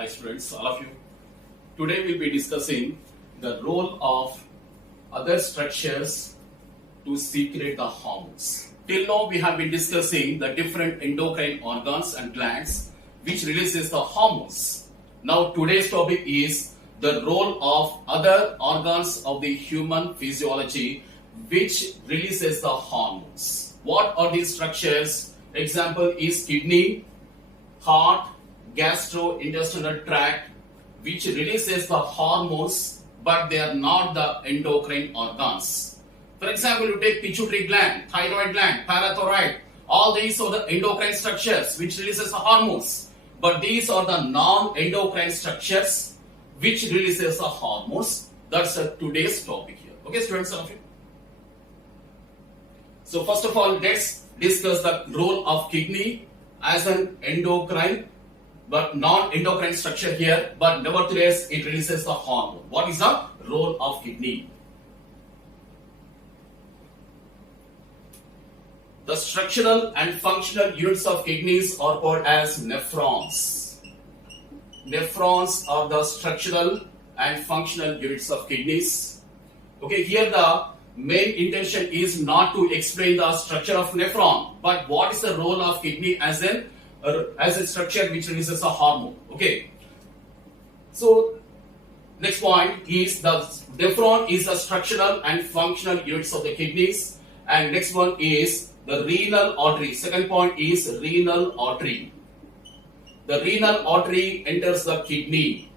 Hi students, all of you. Today we'll be discussing the role of other structures to secrete the hormones. Till now we have been discussing the different endocrine organs and glands which releases the hormones. Now today's topic is the role of other organs of the human physiology which releases the hormones. What are these structures? Example is kidney, heart, gastrointestinal tract, which releases the hormones, but they are not the endocrine organs. For example, you take pituitary gland, thyroid gland, parathyroid. All these are the endocrine structures which releases the hormones, but these are the non-endocrine structures which releases the hormones. That's today's topic here. Okay, students, all of you. So first of all, let's discuss the role of kidney as an endocrine but non-endocrine structure here, but nevertheless it releases the hormone. What is the role of kidney? The structural and functional units of kidneys are called as nephrons. Nephrons are the structural and functional units of kidneys. Okay, here the main intention is not to explain the structure of nephron, but what is the role of kidney as a structure which releases a hormone. Okay. So next point is the nephron is the structural and functional units of the kidneys, and next one is the renal artery. Second point is renal artery. The renal artery enters the kidney.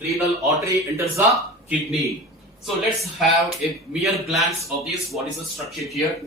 Renal artery enters the kidney. So let's have a mere glance of this. What is the structure here?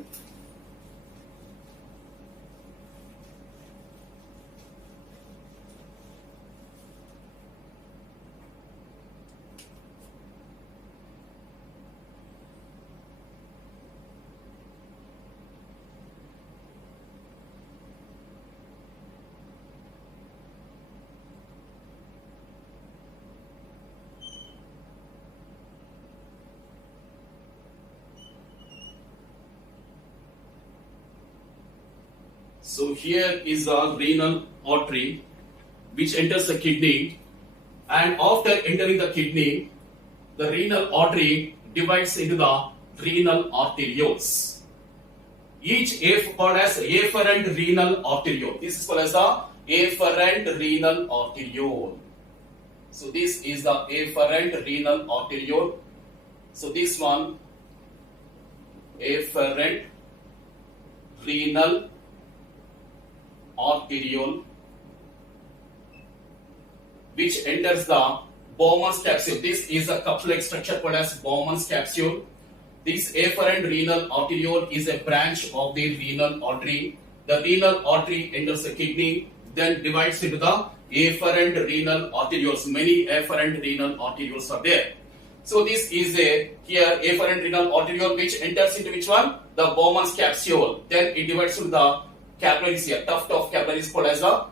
So here is a renal artery which enters the kidney, and after entering the kidney, the renal artery divides into the renal arterioles. Each called as afferent renal arteriole. This is called as the afferent renal arteriole. So this is the afferent renal arteriole. So this one, afferent renal arteriole, which enters the Bowman's capsule. This is a cup-like structure called as Bowman's capsule. This afferent renal arteriole is a branch of the renal artery. The renal artery enters the kidney, then divides into the afferent renal arterioles. Many afferent renal arterioles are there. So this is a here afferent renal arteriole which enters into which one? The Bowman's capsule. Then it divides into the capillaries here, tuft of capillaries called as the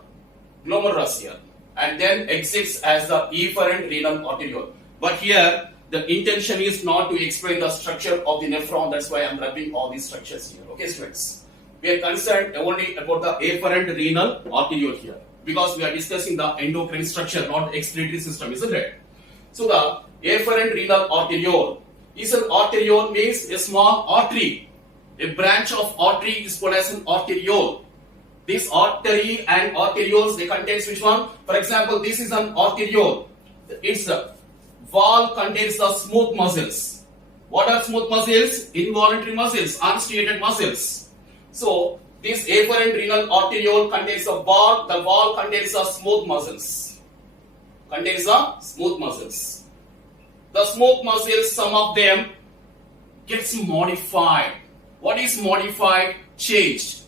glomerulus here, and then exits as the efferent renal arteriole. But here the intention is not to explain the structure of the nephron. That's why I'm rubbing all these structures here. Okay, students, we are concerned only about the afferent renal arteriole here because we are discussing the endocrine structure, not the excretory system, isn't it? So the afferent renal arteriole is an arteriole, means a small artery. A branch of artery is called as an arteriole. This artery and arterioles, they contains which one? For example, this is an arteriole. Its wall contains the smooth muscles. What are smooth muscles? Involuntary muscles, unstriated muscles. So this afferent renal arteriole contains the wall. The wall contains the smooth muscles. Contains the smooth muscles. The smooth muscles, some of them gets modified. What is modified? Changed.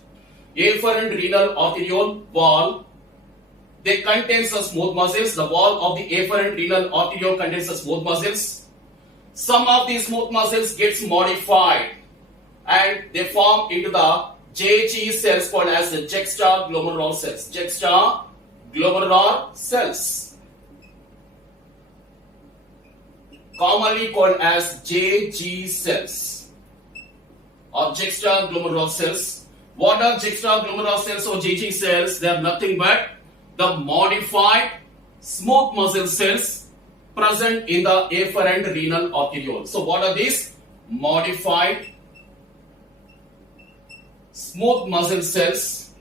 Afferent renal arteriole wall, they contains the smooth muscles. The wall of the afferent renal arteriole contains the smooth muscles. Some of these smooth muscles gets modified and they form into the JG cells called as the juxtaglomerular cells. Juxtaglomerular cells, commonly called as JG cells or juxtaglomerular cells. What are juxtaglomerular cells or JG cells? They are nothing but the modified smooth muscle cells present in the afferent renal arteriole. So what are these? Modified smooth muscle cells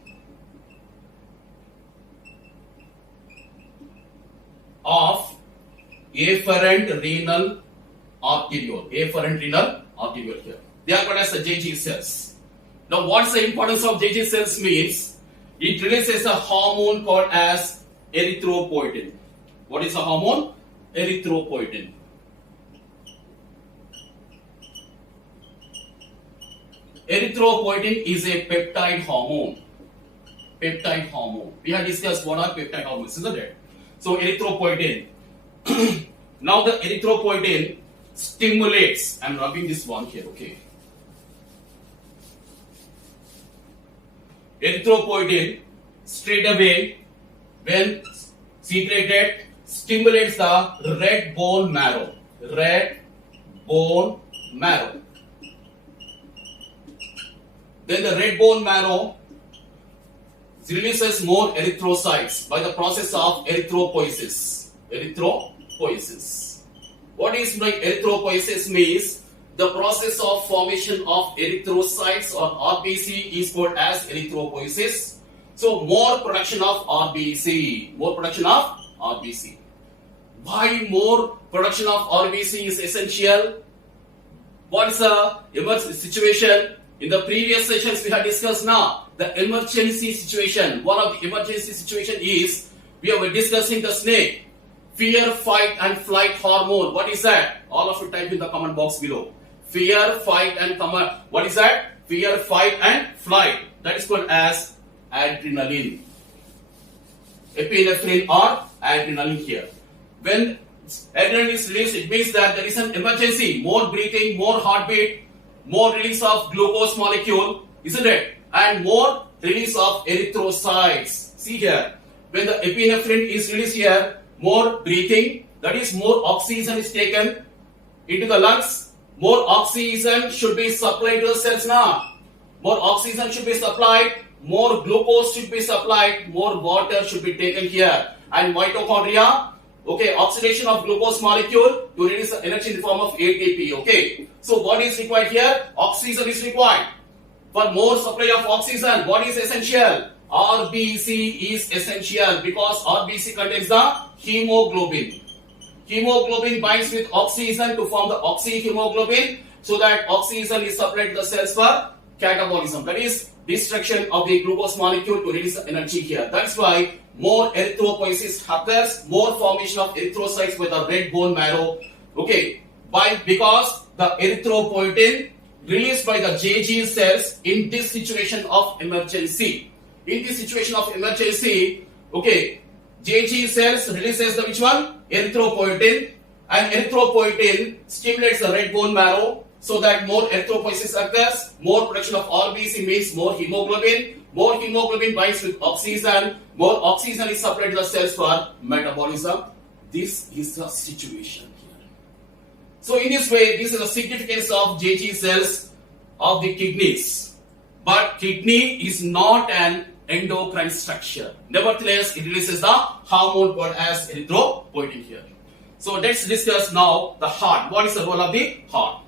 of afferent renal arteriole. Afferent renal arteriole here. They are called as the JG cells. Now what's the importance of JG cells means? It releases a hormone called as erythropoietin. What is a hormone? Erythropoietin. Erythropoietin is a peptide hormone. Peptide hormone. We have discussed what are peptide hormones, isn't it? So erythropoietin. Now the erythropoietin stimulates. I'm rubbing this one here, okay? Erythropoietin straight away when secreted stimulates the red bone marrow. Red bone marrow. Then the red bone marrow releases more erythrocytes by the process of erythropoiesis. Erythropoiesis. What is like erythropoiesis means? The process of formation of erythrocytes or RBC is called as erythropoiesis. So more production of RBC. More production of RBC. Why more production of RBC is essential? What is the emergency situation? In the previous sessions we have discussed now the emergency situation. One of the emergency situation is we are discussing the snake. Fear, fight and flight hormone. What is that? All of you type in the comment box below. Fear, fight and what is that? Fear, fight and flight. That is called as adrenaline. Epinephrine or adrenaline here. When adrenaline is released, it means that there is an emergency. More breathing, more heartbeat, more release of glucose molecule, isn't it? And more release of erythrocytes. See here, when the epinephrine is released here, more breathing, that is more oxygen is taken into the lungs. More oxygen should be supplied to the cells now. More oxygen should be supplied, more glucose should be supplied, more water should be taken here. And mitochondria, okay, oxidation of glucose molecule to release the energy in the form of ATP, okay. So what is required here? Oxygen is required. For more supply of oxygen, what is essential? RBC is essential because RBC contains the hemoglobin. Hemoglobin binds with oxygen to form the oxyhemoglobin so that oxygen is supplied to the cells for catabolism. That is destruction of the glucose molecule to release the energy here. That's why more erythropoiesis occurs, more formation of erythrocytes with the red bone marrow. Okay, because the erythropoietin released by the JG cells in this situation of emergency. In this situation of emergency, okay, JG cells releases the which one? Erythropoietin, and erythropoietin stimulates the red bone marrow so that more erythropoiesis occurs, more production of RBC means more hemoglobin binds with oxygen, more oxygen is supplied to the cells for metabolism. This is the situation here. So in this way, this is the significance of JG cells of the kidneys. But kidney is not an endocrine structure. Nevertheless, it releases the hormone called as erythropoietin here. So let's discuss now the heart. What is the role of the heart?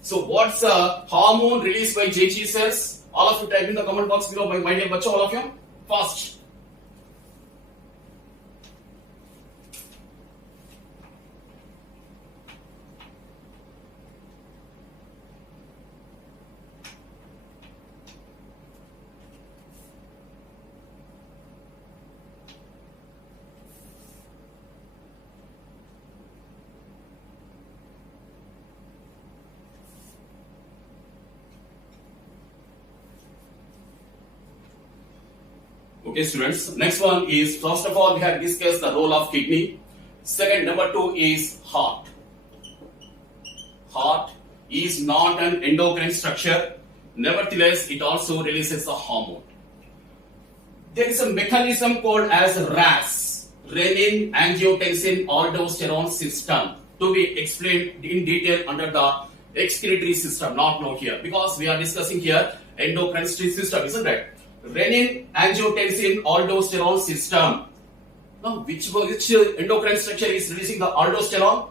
So what's the hormone released by JG cells? All of you type in the comment box below. My dear bacho, all of you, fast. Okay, students. Next one is, first of all, we have discussed the role of kidney. Second, number 2 is heart. Heart is not an endocrine structure. Nevertheless, it also releases a hormone. There is a mechanism called as RAS, renin angiotensin aldosterone system, to be explained in detail under the excretory system, not now here, because we are discussing here endocrine system, isn't it? Renin, angiotensin, aldosterone system. Now, which endocrine structure is releasing the aldosterone?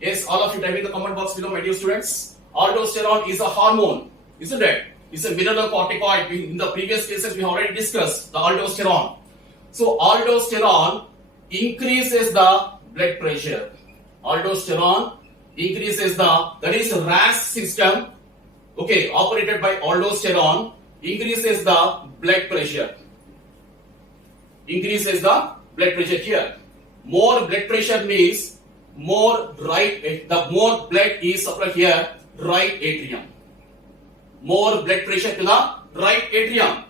Yes, all of you type in the comment box below, my dear students. Aldosterone is a hormone, isn't it? It's a mineralocorticoid. In the previous cases, we have already discussed the aldosterone. So, aldosterone increases the blood pressure. Aldosterone increases that is RAS system, okay, operated by aldosterone, increases the blood pressure. Increases the blood pressure here. More blood pressure means more the more blood is supplied here, right atrium. More blood pressure to the right atrium.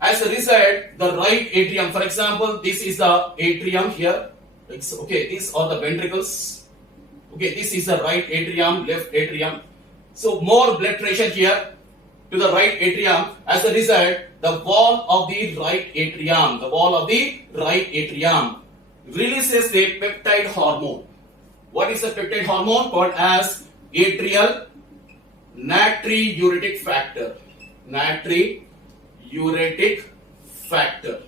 As a result, the right atrium, for example, this is the atrium here. Okay, these are the ventricles. Okay, this is the right atrium, left atrium. So more blood pressure here to the right atrium. As a result, the wall of the right atrium, releases a peptide hormone. What is a peptide hormone? Called as atrial natriuretic factor. Natriuretic factor.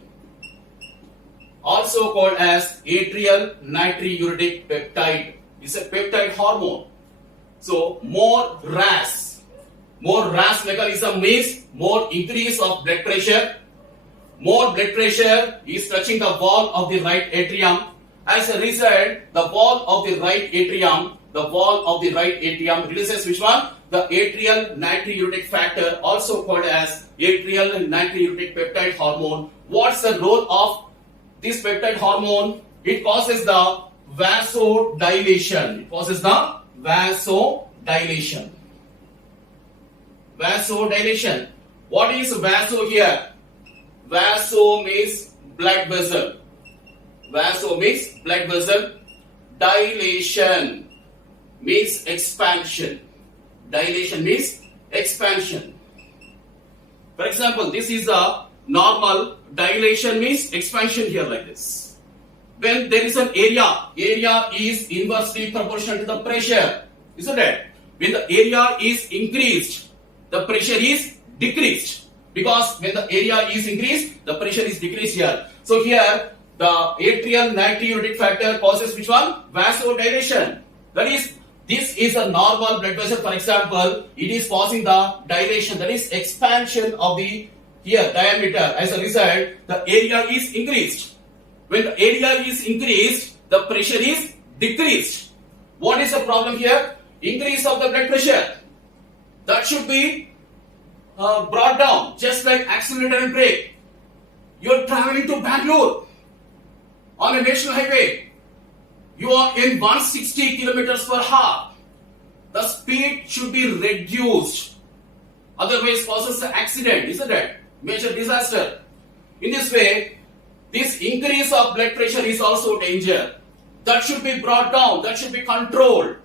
Also called as atrial natriuretic peptide. It's a peptide hormone. So more RAS mechanism means more increase of blood pressure. More blood pressure is touching the wall of the right atrium. As a result, the wall of the right atrium releases which one? The atrial natriuretic factor, also called as atrial natriuretic peptide hormone. What's the role of this peptide hormone? It causes the vasodilation. Vasodilation. What is vaso here? Vaso means blood vessel. Dilation means expansion. For example, this is a normal dilation means expansion here like this. When there is an area is inversely proportional to the pressure, isn't it? When the area is increased, the pressure is decreased. Because when the area is increased, the pressure is decreased here. So here, the atrial natriuretic factor causes which one? Vasodilation. That is, this is a normal blood vessel. For example, it is causing the dilation, that is expansion of the diameter. As a result, the area is increased. When the area is increased, the pressure is decreased. What is the problem here? Increase of the blood pressure. That should be brought down, just like accelerator and brake. You are traveling to Bangalore on a national highway. You are in 160 kilometers per hour. The speed should be reduced. Otherwise, causes an accident, isn't it? Major disaster. In this way, this increase of blood pressure is also danger. That should be brought down. That should be controlled.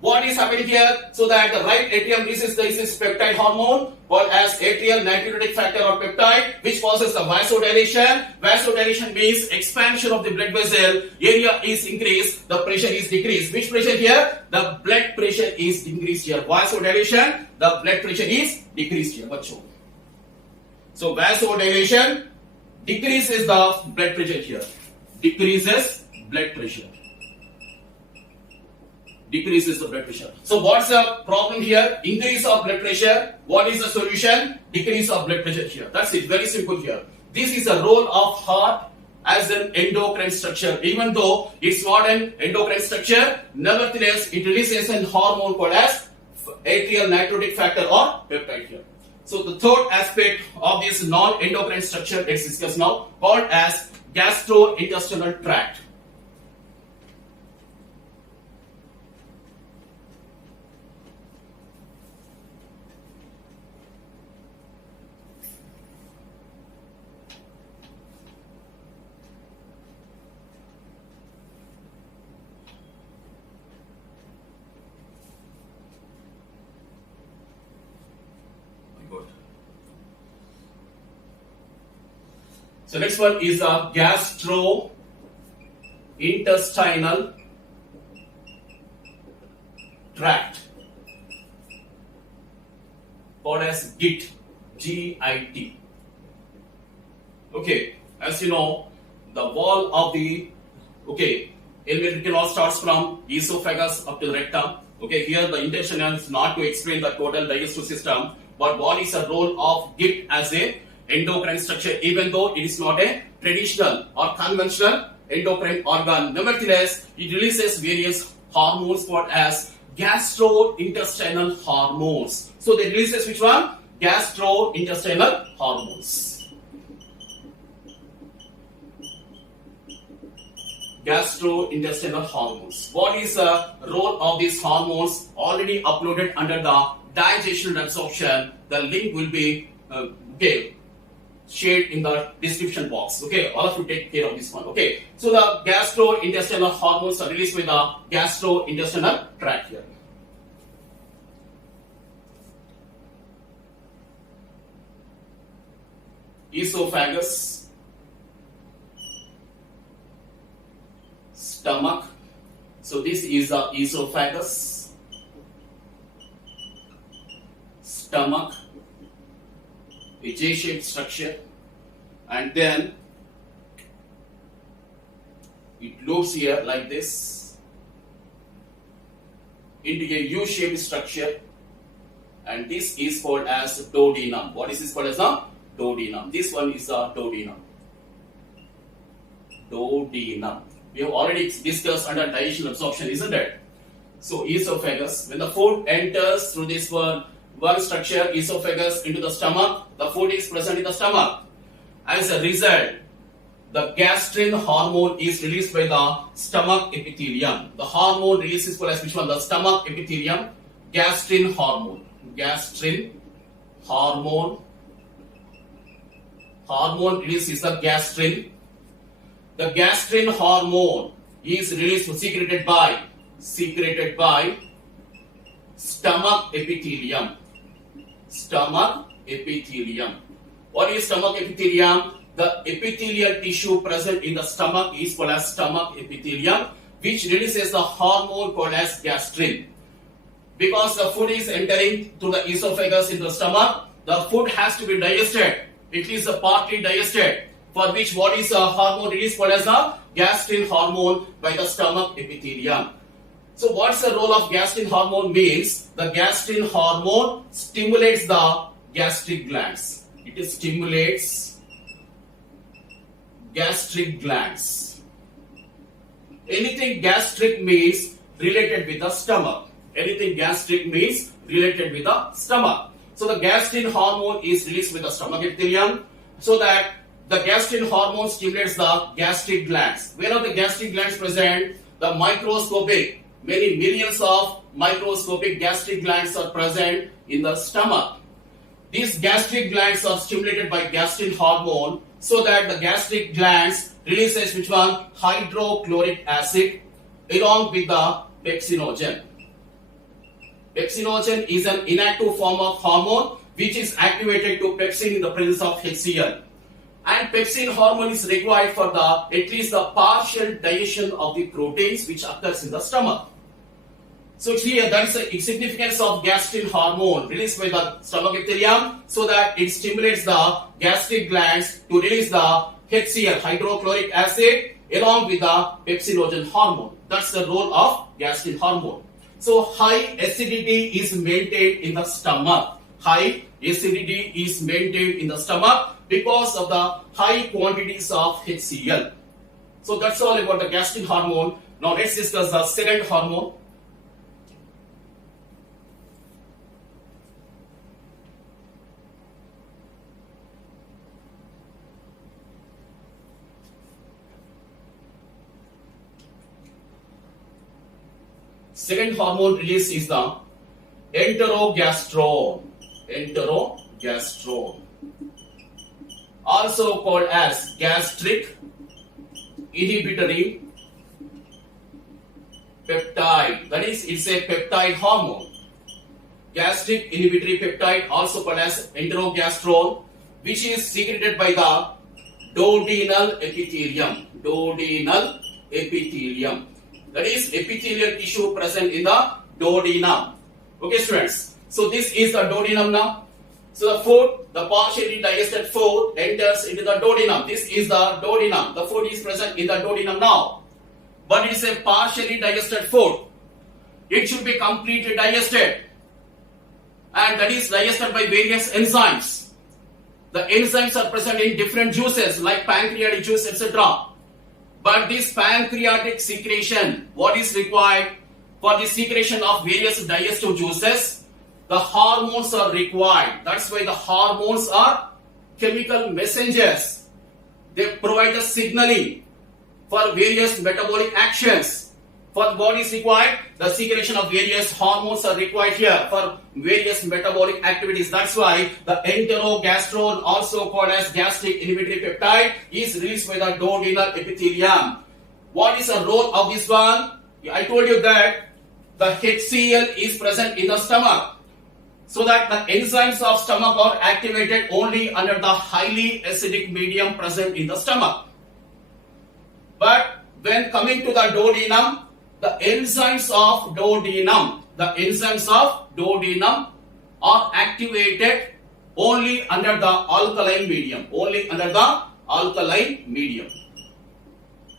What is happening here? So that the right atrium releases this peptide hormone called as atrial natriuretic factor or peptide, which causes the vasodilation. Vasodilation means expansion of the blood vessel. Area is increased, the pressure is decreased. Which pressure here? The blood pressure is increased here. Vasodilation, the blood pressure is decreased here. So vasodilation decreases the blood pressure here. Decreases blood pressure. Decreases the blood pressure. So what's the problem here? Increase of blood pressure. What is the solution? Decrease of blood pressure here. That's it. Very simple here. This is the role of heart as an endocrine structure. Even though it's not an endocrine structure, nevertheless it releases a hormone called as atrial natriuretic factor or peptide here. So the third aspect of this non-endocrine structure let's discuss now, called as gastrointestinal tract. So next one is a gastrointestinal tract, called as GIT. G-I-T. Okay, as you know, the wall of the alimentary canal starts from esophagus up to the rectum. Okay, here the intention is not to explain the total digestive system, but what is the role of GIT as a endocrine structure, even though it is not a traditional or conventional endocrine organ. Nevertheless, it releases various hormones called as gastrointestinal hormones. So they releases which one? Gastrointestinal hormones. Gastrointestinal hormones. What is the role of these hormones? Already uploaded under the digestion and absorption. The link will be shared in the description box. Okay, all of you take care of this one. Okay, so the gastrointestinal hormones are released with the gastrointestinal tract here. Esophagus, stomach. So this is the esophagus, stomach, a J-shaped structure, and then it loops here like this into a U-shaped structure, and this is called as duodenum. What is this called as the duodenum? This one is the duodenum. Duodenum. We have already discussed under digestion absorption, isn't it? So esophagus, when the food enters through this one structure, esophagus, into the stomach, the food is present in the stomach. As a result, the gastrin hormone is released by the stomach epithelium. The hormone released is called as which one? The stomach epithelium. Gastrin hormone. Gastrin hormone. Hormone release is the gastrin. The gastrin hormone is released, secreted by stomach epithelium. Stomach epithelium. What is stomach epithelium? The epithelial tissue present in the stomach is called as stomach epithelium, which releases the hormone called as gastrin. Because the food is entering through the esophagus in the stomach, the food has to be digested. It is partly digested, for which what is a hormone released called as the gastrin hormone by the stomach epithelium. So what's the role of gastrin hormone means? The gastrin hormone stimulates the gastric glands. It stimulates gastric glands. Anything gastric means related with the stomach. Anything gastric means related with the stomach. So the gastrin hormone is released with the stomach epithelium, so that the gastrin hormone stimulates the gastric glands. Where are the gastric glands present? The microscopic, many millions of microscopic gastric glands are present in the stomach. These gastric glands are stimulated by gastrin hormone, so that the gastric glands releases which one? Hydrochloric acid along with the pepsinogen. Pepsinogen is an inactive form of hormone which is activated to pepsin in the presence of HCl. And pepsin hormone is required for at least the partial digestion of the proteins which occurs in the stomach. So here that is the significance of gastrin hormone released by the stomach epithelium, so that it stimulates the gastric glands to release the HCl, hydrochloric acid, along with the pepsinogen hormone. That's the role of gastrin hormone. So high acidity is maintained in the stomach. High acidity is maintained in the stomach because of the high quantities of HCl. So that's all about the gastrin hormone. Now let's discuss the second hormone. Second hormone release is the enterogastrone. Enterogastrone, also called as gastric inhibitory peptide. That is, it's a peptide hormone. Gastric inhibitory peptide, also called as enterogastrone, which is secreted by the duodenal epithelium. Duodenal epithelium. That is epithelial tissue present in the duodenum. Okay, students. So this is the duodenum now. So the food, the partially digested food enters into the duodenum. This is the duodenum. The food is present in the duodenum now. But it is a partially digested food. It should be completely digested. And that is digested by various enzymes. The enzymes are present in different juices like pancreatic juice, etc. But this pancreatic secretion, what is required for the secretion of various digestive juices? The hormones are required. That's why the hormones are chemical messengers. They provide the signaling for various metabolic actions. For the body is required, the secretion of various hormones are required here for various metabolic activities. That's why the enterogastrone, also called as gastric inhibitory peptide, is released by the duodenal epithelium. What is the role of this one? I told you that the HCl is present in the stomach, so that the enzymes of stomach are activated only under the highly acidic medium present in the stomach. But when coming to the duodenum, the enzymes of duodenum are activated only under the alkaline medium.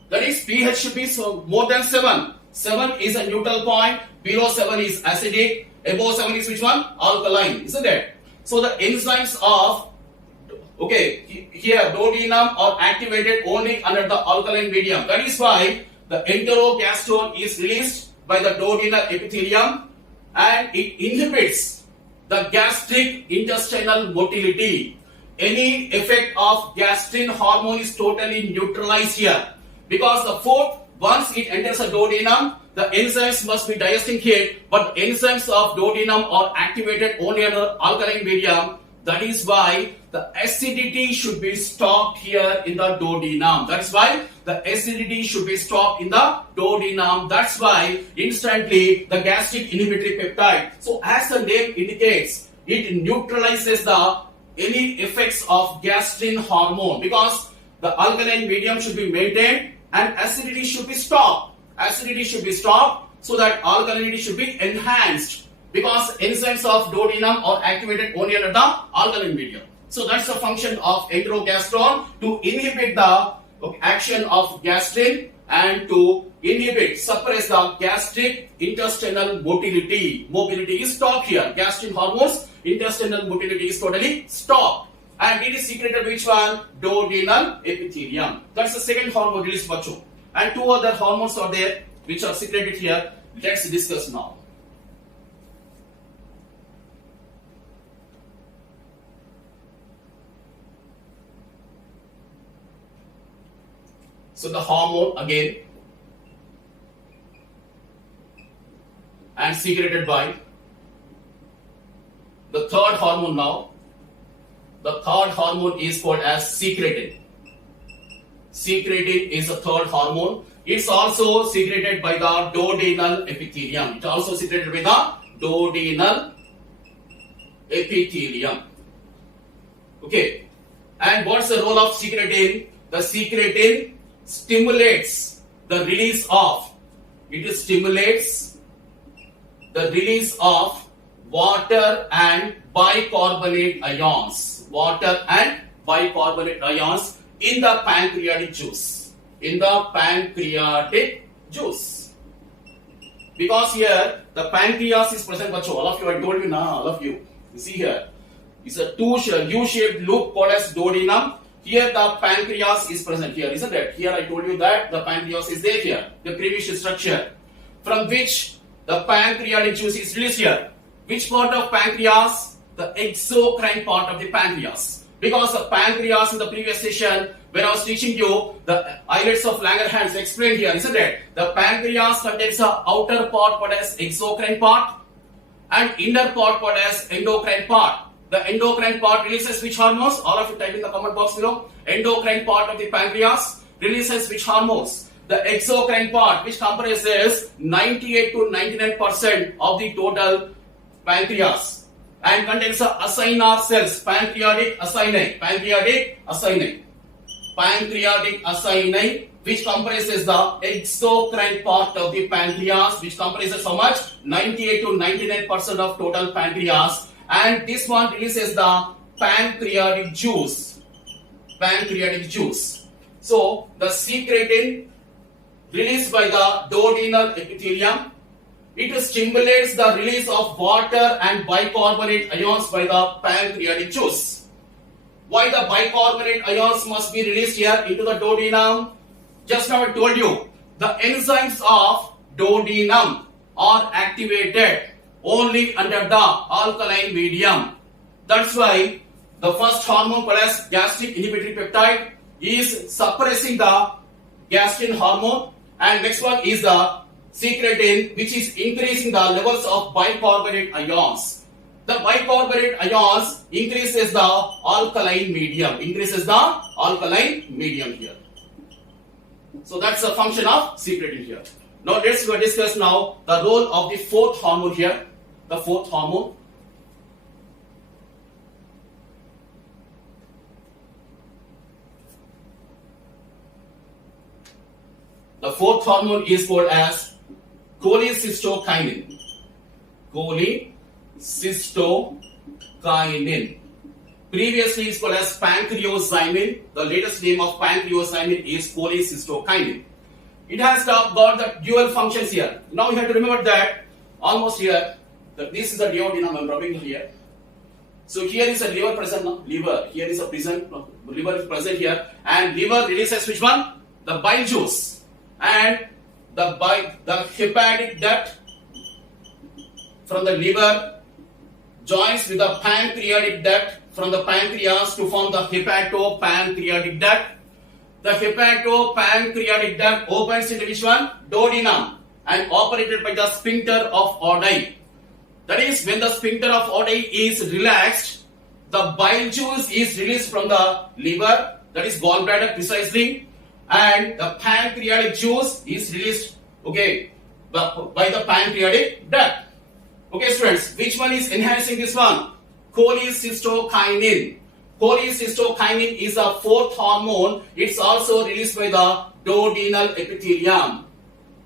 That is, pH should be more than 7. 7 is a neutral point. Below 7 is acidic. Above 7 is which one? Alkaline, isn't it? So the enzymes of duodenum are activated only under the alkaline medium. That is why the enterogastrone is released by the duodenal epithelium and it inhibits the gastric intestinal motility. Any effect of gastrin hormone is totally neutralized here, because the food, once it enters the duodenum, the enzymes must be digesting it, but enzymes of duodenum are activated only under alkaline medium. That is why the acidity should be stopped here in the duodenum. That's why the acidity should be stopped in the duodenum. That's why instantly the gastric inhibitory peptide. So as the name indicates, it neutralizes any effects of gastrin hormone, because the alkaline medium should be maintained and acidity should be stopped. Acidity should be stopped so that alkalinity should be enhanced, because enzymes of duodenum are activated only under the alkaline medium. So that's the function of enterogastrone, to inhibit the action of gastrin and to suppress the gastric intestinal motility. Mobility is stopped here. Gastrin hormones, intestinal motility is totally stopped. And it is secreted which one? Duodenal epithelium. That's the second hormone released, bacho. And two other hormones are there which are secreted here. Let's discuss now. So the hormone again, and secreted by the third hormone now. The third hormone is called as secretin. Secretin is the third hormone. It's also secreted by the duodenal epithelium. It's also secreted by the duodenal epithelium. Okay. And what's the role of secretin? The secretin stimulates the release of, stimulates the release of water and bicarbonate ions. Water and bicarbonate ions in the pancreatic juice. Because here the pancreas is present, but all of you, I told you now, all of you. You see here, it's a U-shaped loop called as duodenum. Here the pancreas is present here, isn't it? Here I told you that the pancreas is there here, the crevish structure, from which the pancreatic juice is released here. Which part of pancreas? The exocrine part of the pancreas. Because the pancreas in the previous session, when I was teaching you the islets of Langerhans, explained here, isn't it? The pancreas contains the outer part called as exocrine part and inner part called as endocrine part. The endocrine part releases which hormones? All of you type in the comment box below. Endocrine part of the pancreas releases which hormones? The exocrine part, which comprises 98 to 99% of the total pancreas and contains the acinar cells, pancreatic acini, which comprises the exocrine part of the pancreas, which comprises how much? 98 to 99% of total pancreas. and this one releases the pancreatic juice. Pancreatic juice. So the secretin released by the duodenal epithelium, it stimulates the release of water and bicarbonate ions by the pancreatic juice. Why the bicarbonate ions must be released here into the duodenum? Just now I told you, the enzymes of duodenum are activated only under the alkaline medium. That's why the first hormone called as gastric inhibitory peptide is suppressing the gastrin hormone, and next one is the secretin, which is increasing the levels of bicarbonate ions. The bicarbonate ions increases the alkaline medium, here. So that's the function of secretin here. Now let's discuss now the role of the fourth hormone here. The fourth hormone. The fourth hormone is called as cholecystokinin. Cholecystokinin. Previously it's called as pancreozymin. The latest name of pancreozymin is cholecystokinin. It has got the dual functions here. Now you have to remember that almost here, this is the duodenum I'm rubbing here. So here is a liver present now. Liver here is a liver is present here, and liver releases which one? The bile juice. And the hepatic duct from the liver joins with the pancreatic duct from the pancreas to form the hepatopancreatic duct. The hepatopancreatic duct opens into which one? Duodenum, and operated by the sphincter of Oddi. That is, when the sphincter of Oddi is relaxed, the bile juice is released from the liver, that is gallbladder precisely, and the pancreatic juice is released, okay, by the pancreatic duct. Okay, students, which one is enhancing this one? Cholecystokinin. Cholecystokinin is a fourth hormone. It's also released by the duodenal epithelium.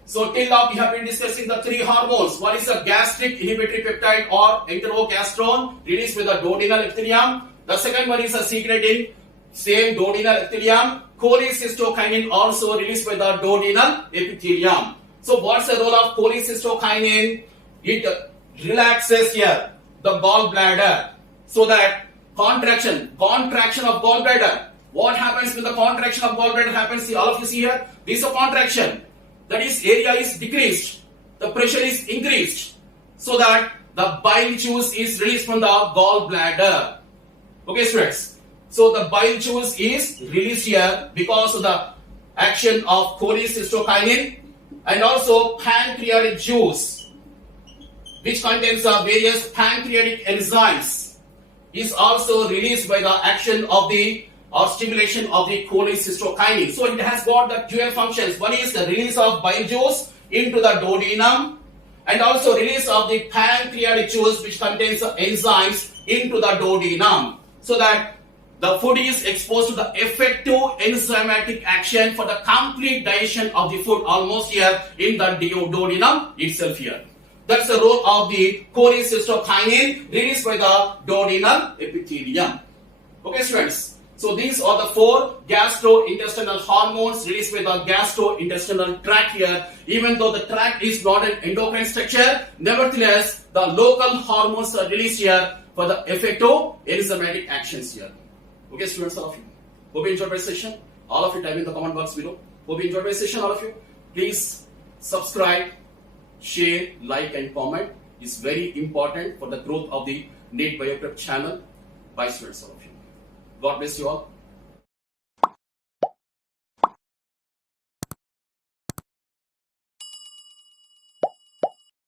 So till now we have been discussing the three hormones. One is the gastric inhibitory peptide or enterogastrone released by the duodenal epithelium. The second one is a secretin, same duodenal epithelium. Cholecystokinin also released by the duodenal epithelium. So what's the role of cholecystokinin? It relaxes here the gallbladder, so that contraction of gallbladder. What happens when the contraction of gallbladder happens? See, all of you see here, this is a contraction. That is, area is decreased, the pressure is increased, so that the bile juice is released from the gallbladder. Okay, students. So the bile juice is released here because of the action of cholecystokinin, and also pancreatic juice, which contains various pancreatic enzymes, is also released by the action of the stimulation of the cholecystokinin. So it has got the dual functions. One is the release of bile juice into the duodenum, and also release of the pancreatic juice, which contains enzymes, into the duodenum, so that the food is exposed to the effective enzymatic action for the complete digestion of the food almost here in the duodenum itself here. That's the role of the cholecystokinin released by the duodenal epithelium. Okay, students. So these are the four gastrointestinal hormones released by the gastrointestinal tract here. Even though the tract is not an endocrine structure, nevertheless the local hormones are released here for the effective enzymatic actions here. Okay, students, all of you. Hope you enjoyed my session. All of you type in the comment box below. Hope you enjoyed my session, all of you. Please subscribe, share, like and comment. It's very important for the growth of the NEET BioPrep channel. Bye, students, all of you. God bless you all.